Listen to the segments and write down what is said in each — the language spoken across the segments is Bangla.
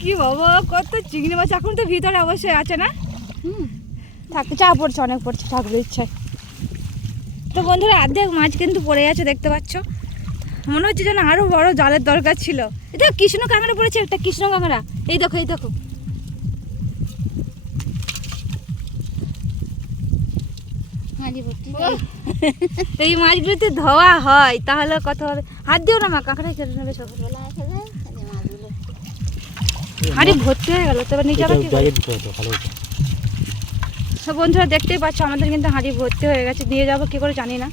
কি বাবা, কত চিংড়ি মাছ! এখন তো ভিতরে অবশ্যই আছে না? থাকতে চা পড়ছে, অনেক পড়ছে ঠাকুরের ইচ্ছায়। তো বন্ধুরা, অর্ধেক মাছ কিন্তু পড়ে আছে, দেখতে পাচ্ছ। মনে হচ্ছে যেন আরো বড় জালের দরকার ছিল। এটা কৃষ্ণ কাঁকড়া পড়েছে, একটা কৃষ্ণ কাঁকড়া। এই দেখো, এই দেখো। এই মাছগুলোতে ধোয়া হয়, তাহলে কত হবে। হাত দিও না মা, কাঁকড়াই কেটে নেবে সব। হাঁড়ি ভর্তি হয়ে গেল, তবে নিচে আবার কি সব। বন্ধুরা দেখতেই পাচ্ছ, আমাদের কিন্তু হাঁড়ি ভর্তি হয়ে গেছে। দিয়ে যাবো কি করে জানি না,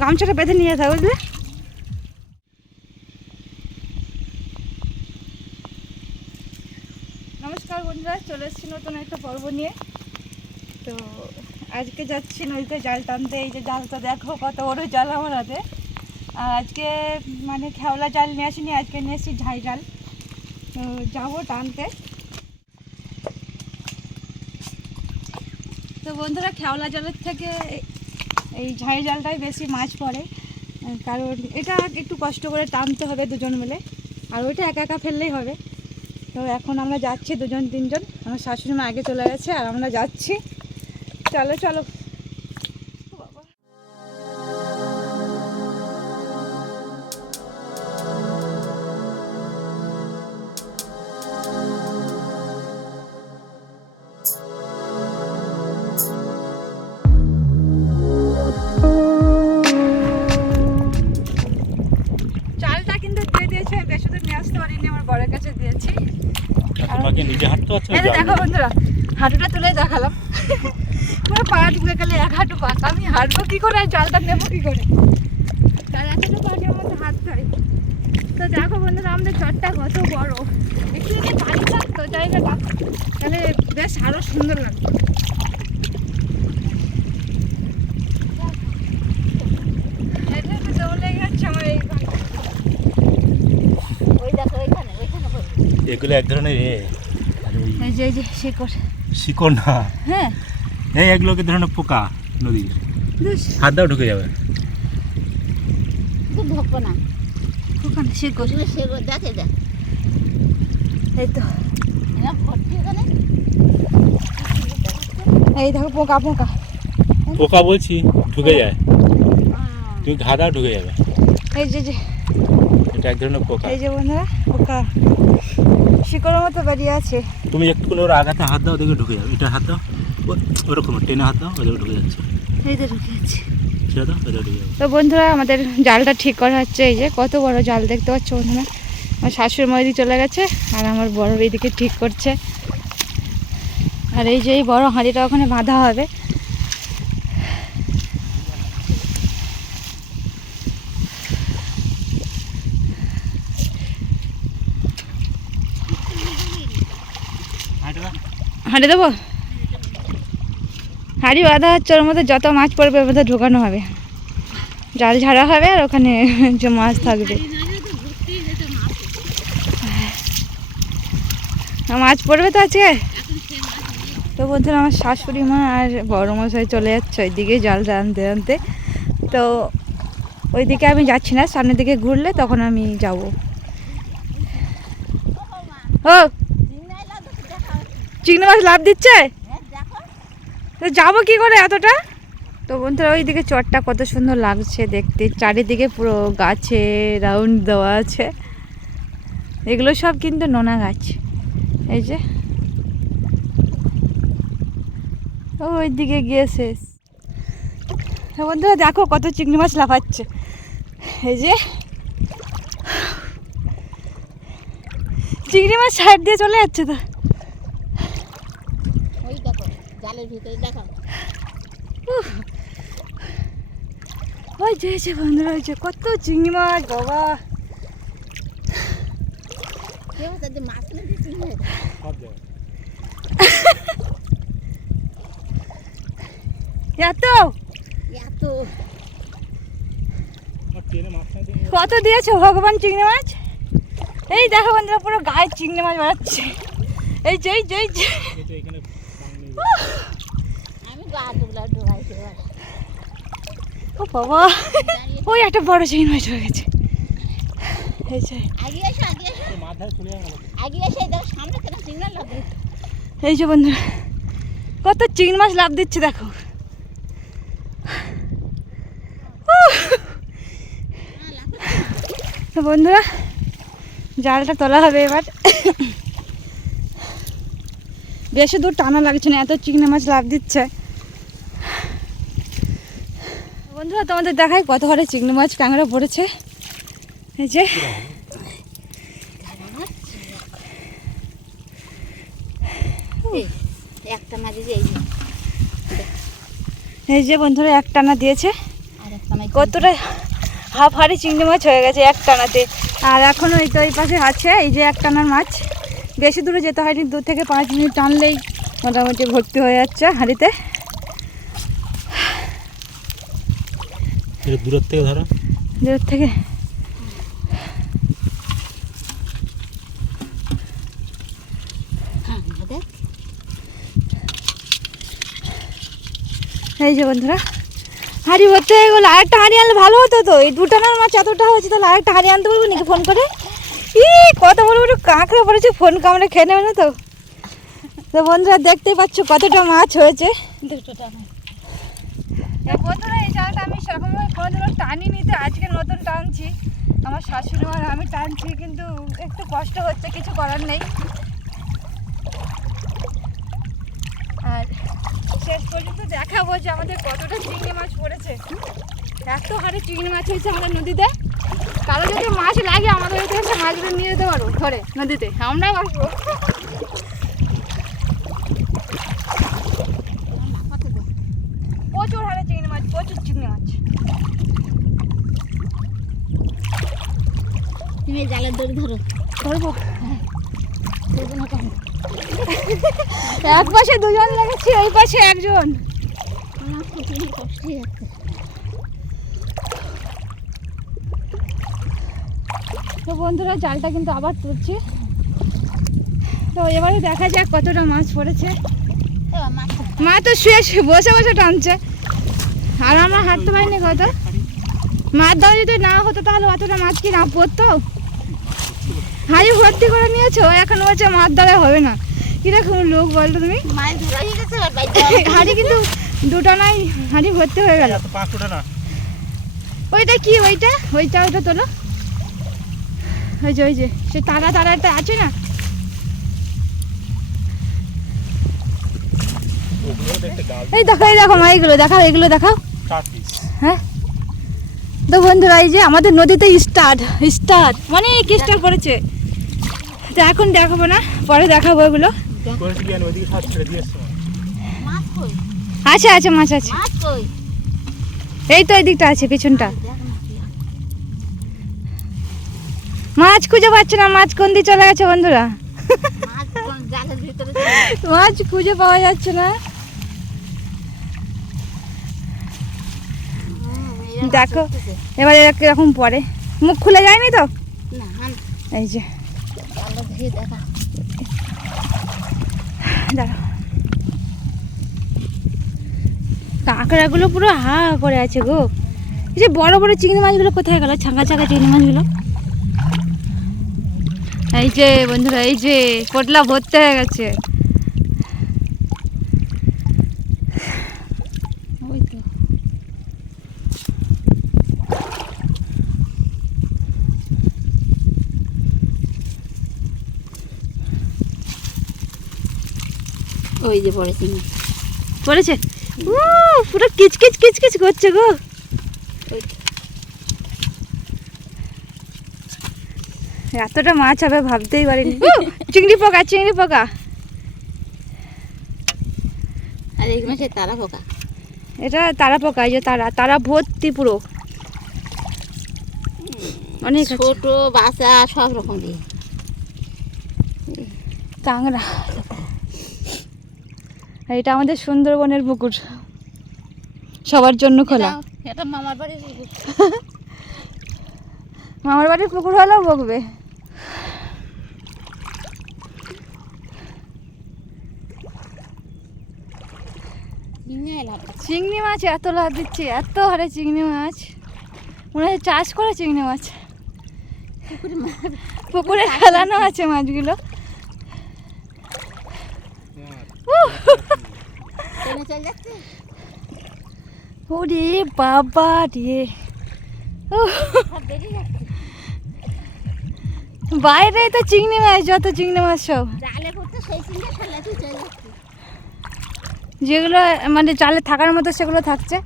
গামছাটা বেঁধে নিয়ে যাবো, বুঝলে। নমস্কার বন্ধুরা, চলে এসেছি নতুন একটা পর্ব নিয়ে। তো আজকে যাচ্ছি নদীতে জাল টানতে। এই যে জালটা দেখো, কত বড় জাল আমার হাতে। আর আজকে মানে খেওলা জাল নিয়ে আসিনি, আজকে নিয়ে এসেছি ঝাই জাল। তো যাবো টানতে। তো বন্ধুরা, খেওলা জালের থেকে এই ঝাই জালটাই বেশি মাছ পড়ে, কারণ এটা একটু কষ্ট করে টানতে হবে দুজন মিলে, আর ওইটা একা একা ফেললেই হবে। তো এখন আমরা যাচ্ছি দুজন তিনজন। আমার শাশুড়ি মা আগে চলে গেছে, আর আমরা যাচ্ছি। চলো চলো। চালটা কিন্তু দিয়ে দিয়েছে, বেশি দূর নিয়ে আসতে পারিনি, আমার বরের কাছে দিয়েছি। দেখো বন্ধুরা, হাঁটুটা তুলে দেখালাম। পুরো পা ঢুকে গেলে এক হাঁটু পাক। আমি হাঁটবো কি করে, জালটা নেবো কি করে? তার এতটা পানির মধ্যে হাঁটতে হয়। তো দেখো বন্ধুরা, আমাদের চটটা কত বড়। একটু যদি পানি থাকতো জায়গাটা, তাহলে বেশ আরো সুন্দর লাগতো। এটা একটু জল লেগে যাচ্ছে আমার এই। ওই দেখো, ওইখানে এগুলো এক ধরনের এই যে শিকড়। শিকড় না, হ্যাঁ, এই এগুলো এক ধরনের পোকা নদীর। হাত দাও, ঢুকে যাবে। ঢুকবো না, ওখানে শিকড়। দেখে দেখ, এই তো এই দেখো পোকা। পোকা পোকা বলছি, ঢুকে যায়। তুমি ঘা দাও, ঢুকে যাবে। এই যে এটা এক ধরনের পোকা। এই যে বন্ধুরা, পোকা শিকড়ের মতো বেরিয়ে আছে। তুমি একটু করে ওর আঘাতে হাত দাও, দেখে ঢুকে যাবে। এটা হাত দাও, ওরকম টেনে হাত দাও, ওদের ঢুকে যাচ্ছে। এই তো ঢুকে যাচ্ছে। ছেড়ে দাও, ওদের ঢুকে যাবে। তো বন্ধুরা, আমাদের জালটা ঠিক করা হচ্ছে। এই যে কত বড় জাল, দেখতে পাচ্ছ বন্ধুরা। আমার শাশুড়ি মা এদিকে চলে গেছে, আর আমার বড় এইদিকে ঠিক করছে। আর এই যে এই বড় হাঁড়িটা ওখানে বাঁধা হবে। হাঁড়ি দেবো, হাঁড়ি বাঁধা হচ্ছে। ওর মধ্যে যত মাছ পড়বে ওর মধ্যে ঢোকানো হবে, জাল ঝাড়া হবে, আর ওখানে যে মাছ থাকবে। মাছ পড়বে তো আজকে। তো বন্ধুরা, আমার শাশুড়ি মা আর বড় মশাই চলে যাচ্ছে ওইদিকে জাল টানতে টানতে। তো ওইদিকে আমি যাচ্ছি না, সামনের দিকে ঘুরলে তখন আমি যাব। ও, চিংড়ি মাছ লাভ দিচ্ছে, তো যাবো কি করে এতটা? তো বন্ধুরা, ওইদিকে চটটা কত সুন্দর লাগছে দেখতে। চারিদিকে পুরো গাছে রাউন্ড দেওয়া আছে। এগুলো সব কিন্তু নোনা গাছ। এই যে ওইদিকে গিয়ে শেষ। বন্ধুরা দেখো, কত চিংড়ি মাছ লাফাচ্ছে। এই যে চিংড়ি মাছ সাইড দিয়ে চলে যাচ্ছে। তো ওই দেখো, জালের ভিতরে দেখো, ওই যে বন্ধুরা, ওই যে কত চিংড়ি মাছ বাবা। কত দিয়েছো ভগবান চিংড়ি মাছ? এই দেখো বন্ধুরা, পুরো গায়ে চিংড়ি মাছ বেড়াচ্ছে। এই যে ও বাবা, ওই একটা বড় চিংড়ি মাছ হয়ে গেছে। এই যে মাথায় চলে গেল। এই যে বন্ধুরা কত চিংড়ি মাছ লাভ দিচ্ছে দেখো। তো বন্ধুরা জালটা তোলা হবে এবার। বেশি দূর টানা লাগছে না, এত চিংড়ি মাছ লাভ দিচ্ছে। বন্ধুরা তোমাদের দেখাই কত হারে চিংড়ি মাছ কাঁকড়া পড়েছে। এই যে এই যে বন্ধুরা এক টানা দিয়েছে, কতটা হাফ হাড়ি চিংড়ি মাছ হয়ে গেছে এক টানাতে। আর এখনও এই তো এই পাশে আছে, এই যে এক টানার মাছ। বেশি দূরে যেতে হয়নি, 2 থেকে 5 মিনিট টানলেই মোটামুটি ভর্তি হয়ে যাচ্ছে হাঁড়িতে। দূরের থেকে ধরো, দূর থেকে এই যে বন্ধুরা হাঁড়ি ভর্তি হয়ে গেলো। আরেকটা হাঁড়ি আনলে ভালো হতো তো, এই 2 টানার মাছ এতটা হয়েছে, তাহলে আরেকটা হাঁড়ি আনতে বলবো নাকি ফোন করে? কত বড় বড় কাঁকড়া পড়েছে, ফোন কামড়ে খেয়ে নেবে না তো? তো বন্ধুরা দেখতেই পাচ্ছ কতটা মাছ হয়েছে। 2 টানা বন্ধুরা এই জালটা আমি সেরকম কোনোদিনও টানিনি, তো আজকে নতুন টানছি। আমার শাশুড়ি আর আমি টানছি, কিন্তু একটু কষ্ট হচ্ছে, কিছু করার নেই। আর শেষ পর্যন্ত দেখাবো যে আমাদের কতটা চিংড়ি মাছ পড়েছে। এত হারে চিংড়ি মাছ হয়েছে আমাদের নদীতে। কারো যদি মাছ লাগে আমাদের এখানে এসে মাছগুলো নিয়ে যেতে পারো ধরে নদীতে, আমরাও আসবো। প্রচুর হারে চিংড়ি মাছ, প্রচুর চিংড়ি মাছ। তুমি জালের দড়ি ধরো। ধরবো এক পাশে 2 জন লেগেছি, ওই পাশে 1 জন। তো বন্ধুরা জালটা কিন্তু আবার তুলছি। তো এবারে দেখা যাক কতটা মাছ পড়েছে। মা তো শুয়ে বসে বসে টানছে, আর আমরা হাঁটতে পারিনি। কত মাছ দেওয়া যদি না হতো তাহলে অতটা মাছ কি না পড়তো? হাঁড়ি ভর্তি করে নিয়েছো, এখন বলছে মাছ ধরা হবে না। কিরকম লোক বলতো তুমি? হাঁড়ি কিন্তু 2 টানাই হাঁড়ি ভর্তি হয়ে গেল। ওইটা কি? ওইটা তোলো। ওই যে সে তারাটা আছে না, এই দেখো মা, এগুলো দেখাও। হ্যাঁ তো বন্ধুরা এই যে আমাদের নদীতে স্টার অনেক স্টার পড়েছে। তো এখন দেখাবো না, পরে দেখাবো এগুলো। আছে মাছ আছে, এই তো এই দিকটা আছে, পিছনটা। মাছ খুঁজে পাচ্ছে না, মাছ কোন দিকে চলে গেছে বন্ধুরা? মাছ খুঁজে পাওয়া যাচ্ছে না। দেখো এবারে এরকম পরে মুখ খুলে যায়নি তো? এই যে দাঁড়াও, কাঁকড়াগুলো পুরো হা করে আছে গো। এই যে বড় বড় চিংড়ি মাছগুলো কোথায় গেল? ছাঁকা চিংড়ি মাছগুলো। এই যে বন্ধুরা, এই যে পোটলা ভর্তি হয়ে গেছে। ওই তো ওই যে পড়েছে, পুরো কিচকিচ করছে গো। এতটা মাছ হবে ভাবতেই পারিনি। চিংড়ি পোকা। আর এই মাছে তারা পোকা। এটা তারা পোকা, এই যে তারা ভর্তি পুরো, অনেক ছোট বাচ্চা সব রকম দিয়ে কাঁকড়া। এটা আমাদের সুন্দরবনের পুকুর, সবার জন্য খোলা। এটা মামার বাড়ির মামার বাড়ির পুকুর হলেও বকবে। চিংড়ি মাছ এত লাভ দিচ্ছে, এত হারে চিংড়ি মাছ, মনে হয় চাষ করে চিংড়ি মাছ। পুকুরে ফেলানো আছে মাছগুলো। ট্রেনে চলে যাচ্ছে। ওরে বাবা রে, সব বেরিয়ে যাচ্ছে। বাইরে তো চিংড়ি মাছ, যত চিংড়ি মাছ সব জালে করতে সেই চিংড়ি ফেলে তুই চলে যাচ্ছে। যেগুলো মানে জালে থাকার মতো সেগুলো থাকছে।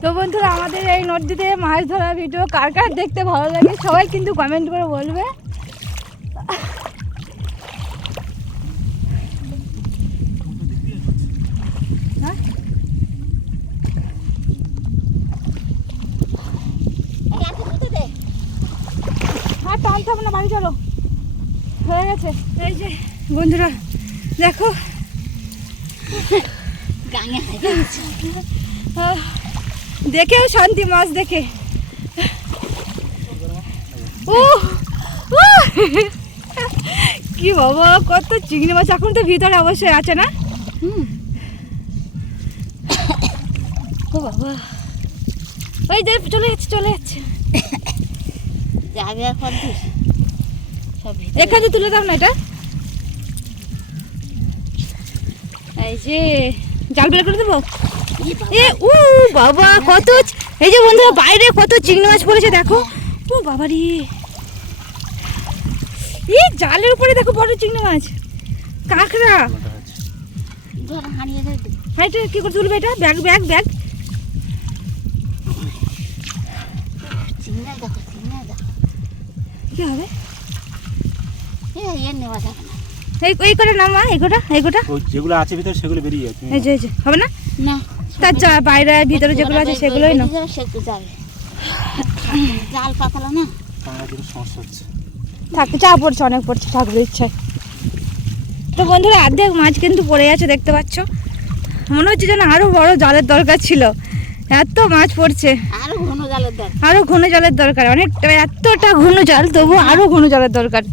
তো বন্ধুরা, আমাদের এই নদীতে মাছ ধরার ভিডিও কার কার দেখতে ভালো লাগে সবাই কিন্তু কমেন্ট করে বলবে। হ্যাঁ এই আজকে দুটো দে। আর টানতে হবে না, বাড়ি চলো, হয়ে গেছে। এই যে বন্ধুরা দেখো, গাঙে হয়ে যাচ্ছে। দেখেও শান্তি মাছ দেখে। ও ও, কি বাবা, কত চিংড়ি মাছ! এখন তো ভিতরে অবশ্যই আছে না? ও বাবা, ওই যে চলে যাচ্ছে চলে যাচ্ছে। যাবে আর কত দূর? সব ভিতরে। এখানে তুলে দাও না এটা। এই যে জাল বের করে দেবো। ই বাবা, এ ও বাবা, কত এই যে বন্ধুরা বাইরে কত চিংড়ি মাছ পড়েছে দেখো। ও বাবা রে, এই জালের উপরে দেখো বড় চিংড়ি মাছ, কাঁকড়া। ধর হারিয়ে ধরে দে। এটা কি করে তুলবে? এটা ব্যাগ ব্যাগ ব্যাগ। চিংড়ি দেখো, চিংড়ি দেখো। কি হবে? এর নেওয়া যাবে না। এই করে নামা, এই গোটা ওই যেগুলো আছে ভিতরে সেগুলো বেরিয়ে যাচ্ছে। এই যে হবে না? না, তার বাইরে ভিতরে যেগুলো আছে সেগুলোই না। সেগুলো যাবে। জাল পাতলা না। আমার জন্য সমস্যা হচ্ছে। থাকতে চা পড়ছে, অনেক পড়ছে ঠাকুরের ইচ্ছায়। তো বন্ধুরা অর্ধেক মাছ কিন্তু পড়ে আছে দেখতে পাচ্ছ। মনে হচ্ছে যেন আরো বড় জালের দরকার ছিল, এত মাছ পড়ছে। আরো ঘন জালের দরকার। আরো ঘন জালের দরকার, অনেকটা, এতটা ঘন জাল তবু আরো ঘন জালের দরকার।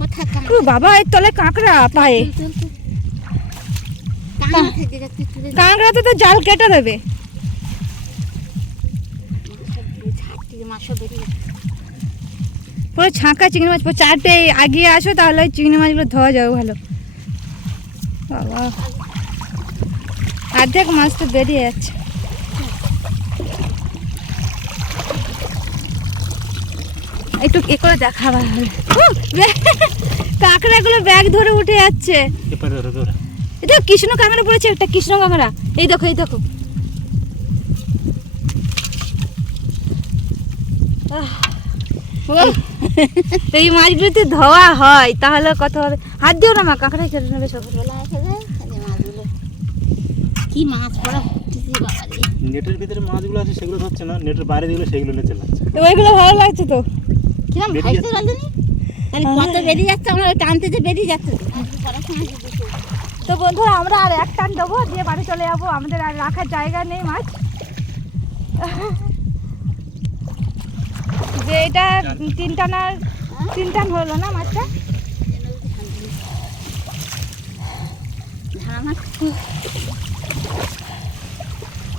কোথায় ও বাবা, এর তলে কাঁকড়া পায়ে। কাঁকড়া থেকে যাচ্ছে তুলে দে। কাঁকড়াতে তো জাল কেটে দেবে। ঝাড় থেকে মাছও বেরিয়ে যাচ্ছে। পুরো ছাঁকা চিংড়ি মাছ, পুরো চারটে আগিয়ে আসো তাহলে ওই চিংড়ি মাছগুলো ধোয়া যাবে ভালো। বাবা, অর্ধেক মাছ তো বেরিয়ে যাচ্ছে। একটু এ করে দেখা ভালো হবে। কাঁকড়াগুলো ব্যাগ ধরে উঠে যাচ্ছে। এপারে ধরে ধরে এটা কৃষ্ণ কাঁকড়া পড়েছে, একটা কৃষ্ণ কাঁকড়া। এই দেখো এই দেখো। এই মাছগুলো যদি ধোয়া হয় তাহলে কত হবে। হাত দিও না মা, কাঁকড়াই কেটে নেবে সব। বেলা এসে যায় তাহলে মাছগুলো কি মাছ পড়া উঠতেছে বাবা রে। নেটের ভিতরে মাছগুলো আছে সেগুলো ধরছে না, নেটের বাইরে যেগুলো সেগুলো নিয়ে চলে যাচ্ছে। তো ওইগুলো ভালো লাগছে তো। কিরম বেরিয়ে ভাইতে যাচ্ছে। রাঁধুনি তাহলে কত বেরিয়ে যাচ্ছে, আমরা টানতে যে বেরিয়ে যাচ্ছে তো। পড়ার সময় যদি তো বন্ধুরা আমরা আর এক টান দেবো, দিয়ে বাড়ি চলে যাবো। আমাদের আর রাখার জায়গা নেই মাছ। যে এটা তিন টান হলো না মাছটা। ধারা মাছ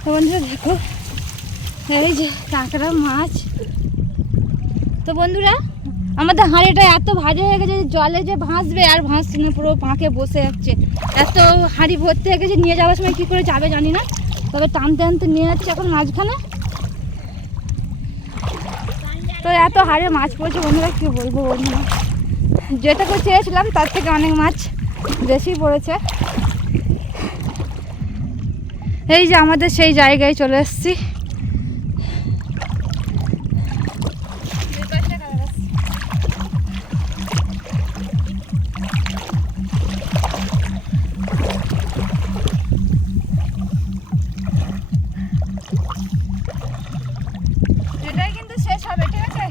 তো বন্ধুরা দেখো, এই যে কাঁকড়া মাছ। তো বন্ধুরা আমাদের হাঁড়িটা এত ভারী হয়ে গেছে, জলে যে ভাসবে আর ভাসছে না, পুরো পাঁকে বসে যাচ্ছে। এত হাঁড়ি ভর্তি হয়ে গেছে, নিয়ে যাওয়ার সময় কী করে যাবে জানি না, তবে টানতে টানতে নিয়ে যাচ্ছে এখন মাঝখানে। তো এত হাড়ে মাছ পড়েছে বন্ধুরা, কী বলবো বন্ধুরা, যেটাকে চেয়েছিলাম তার থেকে অনেক মাছ বেশি পড়েছে। এই যে আমাদের সেই জায়গায় চলে এসেছি। এটাই কিন্তু শেষ হবে, ঠিক আছে?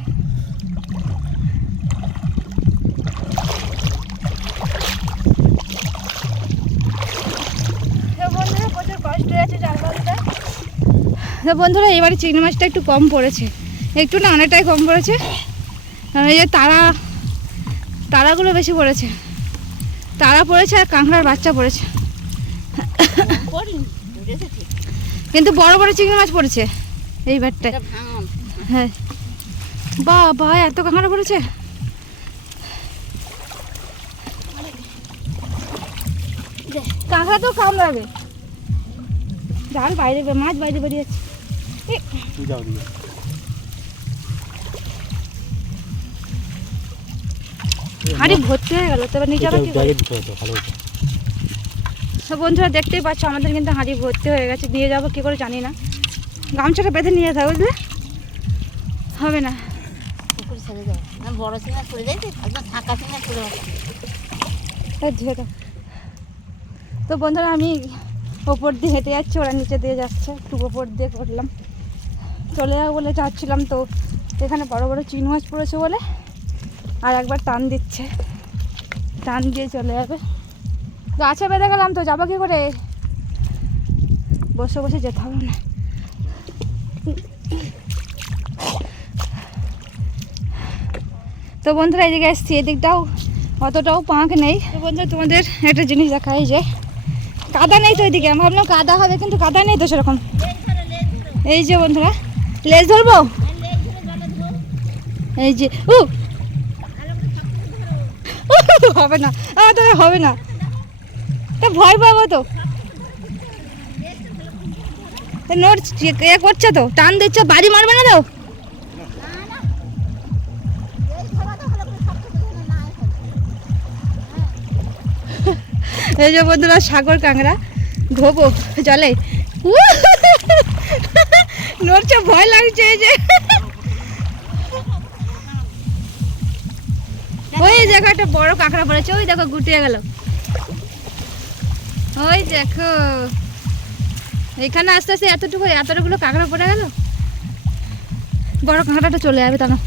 বন্ধুরা প্রচুর কষ্ট হয়েছে জাল ফেলতে। তো বন্ধুরা এবারে চিংড়ি মাছটা একটু কম পড়েছে, একটু না অনেকটাই কম পড়েছে। কারণ এই যে তারাগুলো বেশি পড়েছে, তারা পড়েছে আর কাঁকড়ার বাচ্চা পড়েছে। পড়ে পড়িনি, উঠেছে ঠিক। কিন্তু বড় বড় চিংড়ি মাছ পড়েছে এইবারটায়। এটা ভাঙন। হ্যাঁ বাবা এত কাঁকড়া পড়েছে। কাঁকড়া তো কামড়াবে, জাল বাইরে মাছ বাইরে বেরিয়েছে। তুই যাও দিকে। হাঁড়ি ভর্তি হয়ে গেল, তবে নিচে আবার কি ব্যাগে দিতে হতো ভালো হতো। সব বন্ধুরা দেখতেই পাচ্ছ আমাদের কিন্তু হাঁড়ি ভর্তি হয়ে গেছে। নিয়ে যাবো কি করে জানি না, গামছাটা বেঁধে নিয়ে যেতে হবে, বুঝলে হবে না। পুকুরে ছেড়ে যাও, না বড় চিংড়া পড়ে যাইছে, একদম ফাঁকা চিংড়া পড়ে যাবে। ধুয়ে দাও। তো বন্ধুরা আমি ওপর দিয়ে হেঁটে যাচ্ছি, ওরা নিচে দিয়ে যাচ্ছে, একটু ওপর দিয়ে করলাম, চলে যাবো বলে যাচ্ছিলাম। তো এখানে বড় বড় চিংড়ি মাছ পড়েছে বলে আর একবার টান দিচ্ছে, টান দিয়ে চলে যাবে। গাছে বেঁধে গেলাম, তো যাবো কি করে, বসে বসে যেতে হবে না। তো বন্ধুরা এদিকে এসছি, এদিকটাও অতটাও পাঁক নেই। তো বন্ধুরা তোমাদের একটা জিনিস দেখাই, যে কাদা নেই তো এদিকে, আমি ভাবলাম কাদা হবে, কিন্তু কাদা নেই তো সেরকম। এই যে বন্ধুরা লেজ ধরবো, এই যে হবে না, আমার তো হবে না, তা ভয় পাবো তো। নোট এ করছে তো, টান দিচ্ছে, বাড়ি মারবে না তো। এই যে বন্ধুরা সাগর কাঁকড়া ধোবো জলে, নড়ছে, ভয় লাগছে। এই যে ওই দেখো একটা বড় কাঁকড়া পড়েছে, ওই দেখো গুটিয়ে গেল, ওই দেখো এখানে আস্তে আস্তে এতটুকুলো কাঁকড়া পড়ে গেল। বড় কাঁকড়াটা চলে যাবে তা না।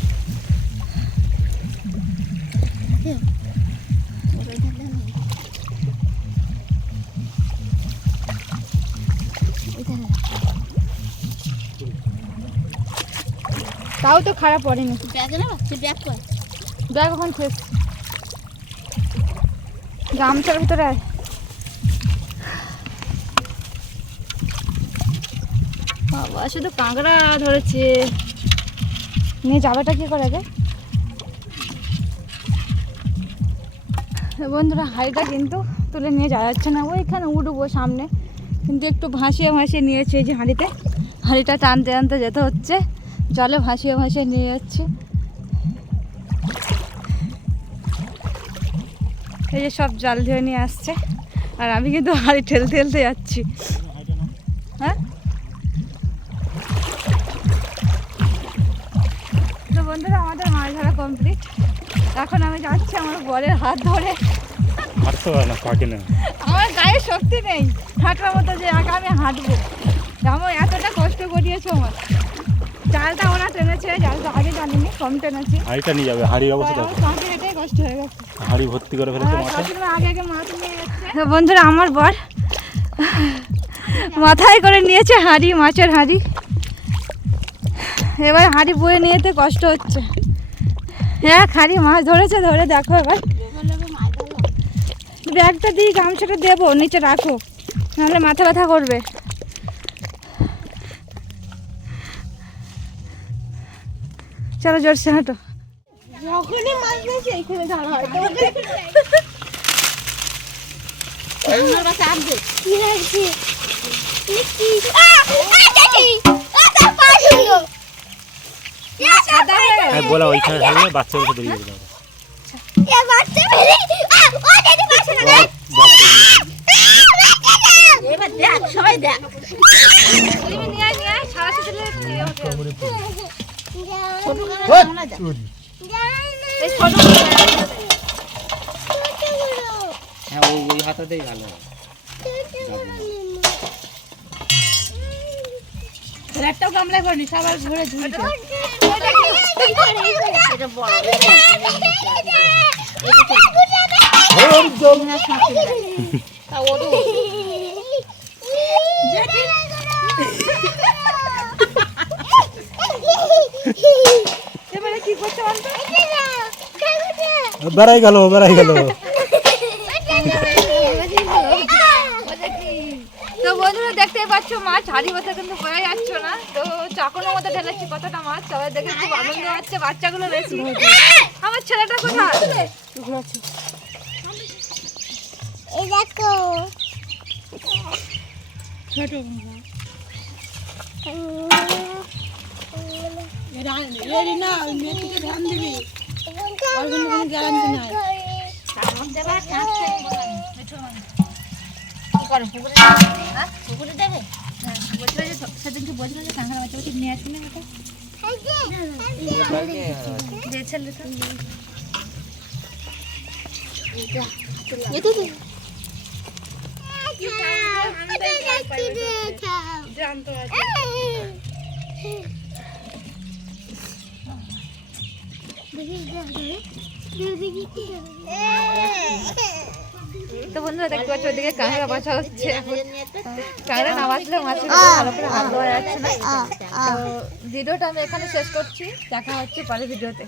তাও তো খারাপ পড়েনি। ব্যাগে নেবা, সে ব্যাগ কর। ব্যাগ এখন শেষ, গামছার ভিতরে আয়। বাবা শুধু কাঁকড়া ধরেছে, নিয়ে যাবেটা কি করে গে। বন্ধুরা হাঁড়িটা কিন্তু তুলে নিয়ে যাওয়া যাচ্ছে না, ওইখানে উঠবো সামনে, কিন্তু একটু ভাসিয়ে ভাসিয়ে নিয়েছে। এই যে হাঁড়িটা টানতে টানতে যেতে হচ্ছে, জলে ভাসিয়ে ভাসিয়ে নিয়ে যাচ্ছি। এই যে সব জল ধুয়ে নিয়ে আসছে, আর আমি কিন্তু হাঁড়ি ঠেলতে ঠেলতে যাচ্ছি। হ্যাঁ তো বন্ধুরা আমাদের মাছ ধরা কমপ্লিট। এখন আমি যাচ্ছি আমার বরের হাত ধরে। হাঁটতে পারে না, পাকে না, আমার গায়ে শক্তি নেই হাঁটার মতো যে আমি হাঁটবো, যেমন এতটা কষ্ট করিয়েছো আমার। জালটা ওরা টেনেছে, জালটা আগে জানিনি, কম টেনেছি। হাঁড়িটা নিয়ে যাবে, হাঁড়ির অবস্থা দেখো, পাঁচে হেঁটেই কষ্ট হয়ে গেছে, হাঁড়ি ভর্তি করে ফেলেছে মাঠে। আগে আগে মাছ নিয়ে যাচ্ছে। বন্ধুরা আমার বর মাথায় করে নিয়েছে হাঁড়ি, মাছের হাঁড়ি। এবার হাঁড়ি বয়ে নিয়েতে কষ্ট হচ্ছে। হ্যাঁ হাঁড়ি মাছ ধরেছে, ধরে দেখো এবার ব্যাগটা দিয়ে গামছাটা দেবো, নিচে রাখো, নাহলে মাথা ব্যথা করবে। চলো জোরসে হাঁটো। যখনই মাছ নিয়েছে এইখানে ধরা হয়। বলা ওইখানে থাকলে বাচ্চা বসে বেরিয়ে যাবে। এবার দেখ, সবাই দেখ। ছোট কাঁকড়া দেখ। হ্যাঁ ওই হাতাতেই ভালো। একটাও গামলায় করিনি, সবার ঘুরে ঝুলছে। এটা বড়। এবারে কি করতে বলতো? বেড়াই গেল। তো বন্ধুরা বন্ধুরা দেখতেই পাচ্ছ মাছ হাড়ি বসে কিন্তু বোঝা যাচ্ছে না, তো চাকনের মধ্যে ঢেলেছি কতটা মাছ, সবাই দেখে খুব আনন্দ হচ্ছে, বাচ্চাগুলো বেশি। আমার ছেলেটা কোথায়? ঘুমাচ্ছে। এই দেখো ছোট পুকুরে দেবে। সেদিনকে বলছিল যে কাঁকড়া বাচ্চা বাচ্চা নিয়ে আসলে ওটা দিয়েছেন জানতো তো বন্ধুরা দেখতে পাচ্ছ ওদিকে কাঁকড়া বাছা হচ্ছে। কাঁকড়া না বাছলে মাছের ভালো করে হাত ধোয়া যাচ্ছে না। তো ভিডিওটা আমি এখানে শেষ করছি, দেখা হচ্ছে পরের ভিডিওতে।